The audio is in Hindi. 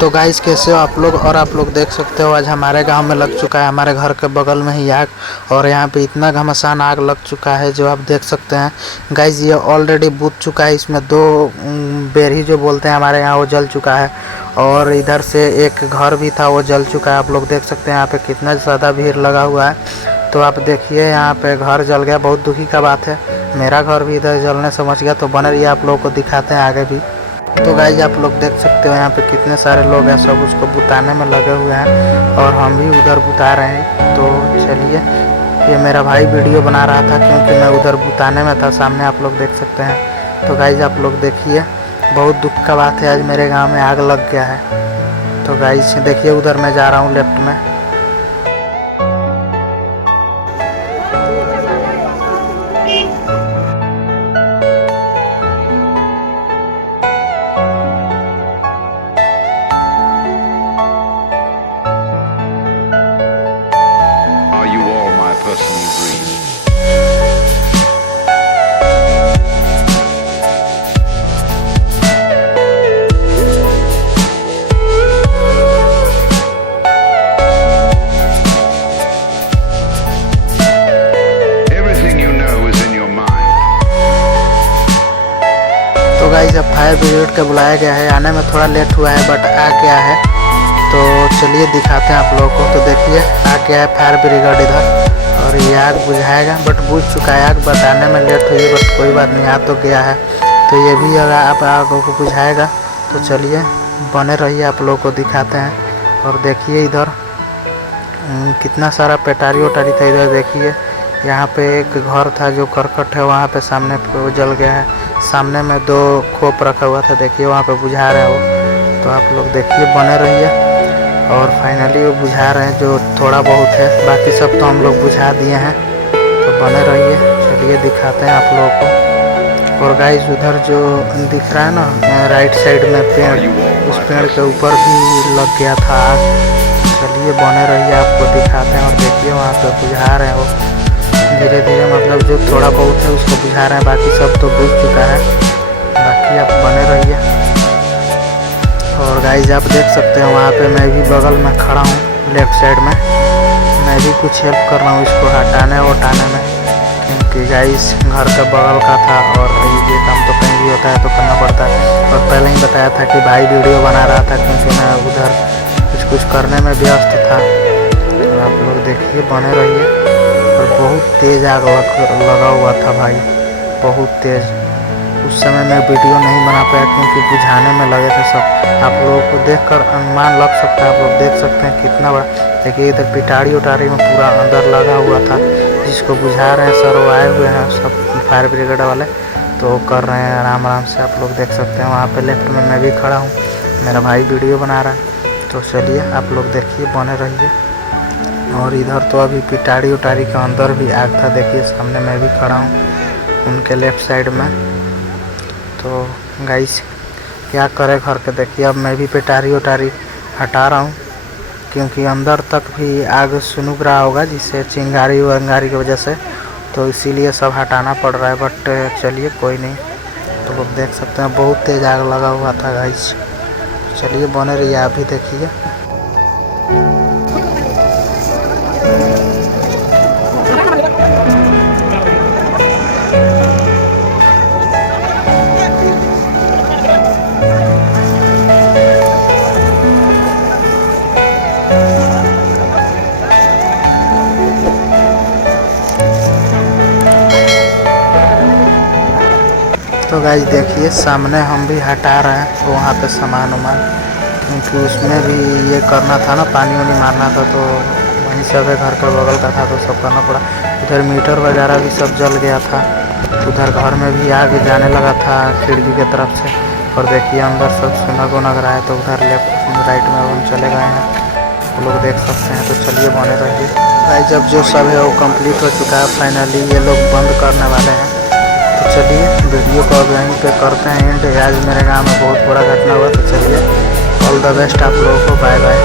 तो गाइस कैसे हो आप लोग। और आप लोग देख सकते हो आज हमारे गांव में लग चुका है, हमारे घर के बगल में ही आग। और यहाँ पे इतना घमासान आग लग चुका है जो आप देख सकते हैं गाइस। ये ऑलरेडी बुझ चुका है, इसमें दो बेरही जो बोलते हैं हमारे यहाँ वो जल चुका है। और इधर से एक घर भी था वो जल चुका है। आप लोग देख सकते हैं यहाँ पे कितना ज़्यादा भीड़ लगा हुआ है। तो आप देखिए यहाँ पे घर जल गया, बहुत दुखी का बात है। मेरा घर भी इधर जलने समझ गया। तो बने रहिए, आप लोगों को दिखाते हैं आगे भी। तो गाइस आप लोग देख सकते हो यहाँ पे कितने सारे लोग हैं, सब उसको बुताने में लगे हुए हैं और हम भी उधर बुता रहे हैं। तो चलिए, ये मेरा भाई वीडियो बना रहा था क्योंकि मैं उधर बुताने में था, सामने आप लोग देख सकते हैं। तो गाइस आप लोग देखिए, बहुत दुख का बात है, आज मेरे गाँव में आग लग गया है। तो गाइस देखिए, उधर मैं जा रहा हूँ लेफ्ट में। Are you all my personal dreams? Everything you know is in your mind. तो गाइस अब फायर ब्रिगेड का बुलाया गया है, आने में थोड़ा लेट हुआ है बट आ गया है। तो चलिए दिखाते हैं आप लोगों को। तो देखिए आ गया है फायर ब्रिगेड इधर, और ये आग बुझाएगा बट बुझ चुका है। आग बताने में लेट हुई बट कोई बात नहीं, आ तो गया है। तो ये भी अगर आप आग को बुझाएगा। तो चलिए बने रहिए, आप लोगों को दिखाते हैं। और देखिए इधर कितना सारा पेटारी ओटारी था। इधर देखिए यहाँ पे एक घर था जो करकट है, वहाँ पे सामने पे वो जल गया है। सामने में दो खोप रखा हुआ था, देखिए वहाँ पे बुझा रहे हैं वो। तो आप लोग देखिए, बने रहिए। और फाइनली वो बुझा रहे हैं जो थोड़ा बहुत है, बाकी सब तो हम लोग बुझा दिए हैं। तो बने रहिए, चलिए दिखाते हैं आप लोगों को। और गाइस उधर जो दिख रहा है ना राइट साइड में पेड़, उस पेड़ के ऊपर भी लग गया था आग। चलिए बने रहिए, आपको दिखाते हैं। और देखिए वहाँ पे बुझा रहे हैं वो धीरे धीरे, मतलब जो थोड़ा बहुत है उसको बुझा रहे हैं, बाकी सब तो बुझ चुका है। बाकी आप बने रहिए। और गाइस आप देख सकते हैं वहाँ पे मैं भी बगल में खड़ा हूँ लेफ्ट साइड में, मैं भी कुछ हेल्प कर रहा हूँ इसको हटाने उठाने में, क्योंकि गाइस घर का बगल का था और ये काम तो कहीं भी होता है तो करना पड़ता है। और पहले ही बताया था कि भाई वीडियो बना रहा था क्योंकि मैं उधर कुछ करने में व्यस्त था। तो आप लोग देखिए, बने रहिए। और बहुत तेज़ आग लगा हुआ था भाई, बहुत तेज़। उस समय मैं वीडियो नहीं बना पाया क्योंकि बुझाने में लगे थे सब। आप लोगों को देखकर अनुमान लग सकता है, आप लोग देख सकते हैं कितना बड़ा। देखिए इधर पिटारी उटारी में पूरा अंदर लगा हुआ था, जिसको बुझा रहे हैं सर वो आए हुए हैं सब फायर ब्रिगेड वाले, तो कर रहे हैं आराम आराम से। आप लोग देख सकते हैं वहाँ पे लेफ्ट में मैं भी खड़ा हूँ, मेरा भाई वीडियो बना रहा है। तो चलिए आप लोग देखिए, बने रहिए। और इधर तो अभी पिटारी उटारी के अंदर भी आग था, देखिए सामने मैं भी खड़ा हूँ उनके लेफ्ट साइड में। तो गाइस क्या करे घर के, देखिए अब मैं भी पिटारी उटारी हटा रहा हूँ क्योंकि अंदर तक भी आग सुनुक रहा होगा, जिससे चिंगारी वंगारी की वजह से, तो इसीलिए सब हटाना पड़ रहा है। बट चलिए कोई नहीं। तो लोग देख सकते हैं बहुत तेज़ आग लगा हुआ था गाइस। चलिए बने रहिए, आप भी देखिए। तो गाइस देखिए सामने हम भी हटा रहे हैं वहाँ पे सामान वामान, क्योंकि उसमें भी ये करना था ना, पानी वानी मारना था। तो वहीं सब घर का बगल का था तो सब करना पड़ा। उधर मीटर वगैरह भी सब जल गया था, उधर घर में भी आग जाने लगा था खिड़की की तरफ से। और देखिए अंदर सब सुनग उनग रहा है, तो उधर लेफ्ट राइट में हम चले गए हैं, वो लोग देख सकते हैं। तो चलिए बने रहिए भाई। जब जो सब है वो कंप्लीट हो चुका है, फाइनली ये लोग बंद करने वाले हैं। तो चलिए वीडियो को अब यहीं पे करते हैं एंड। आज मेरे गांव में बहुत बड़ा घटना हुआ। तो चलिए ऑल द बेस्ट आप लोगों को, बाय बाय।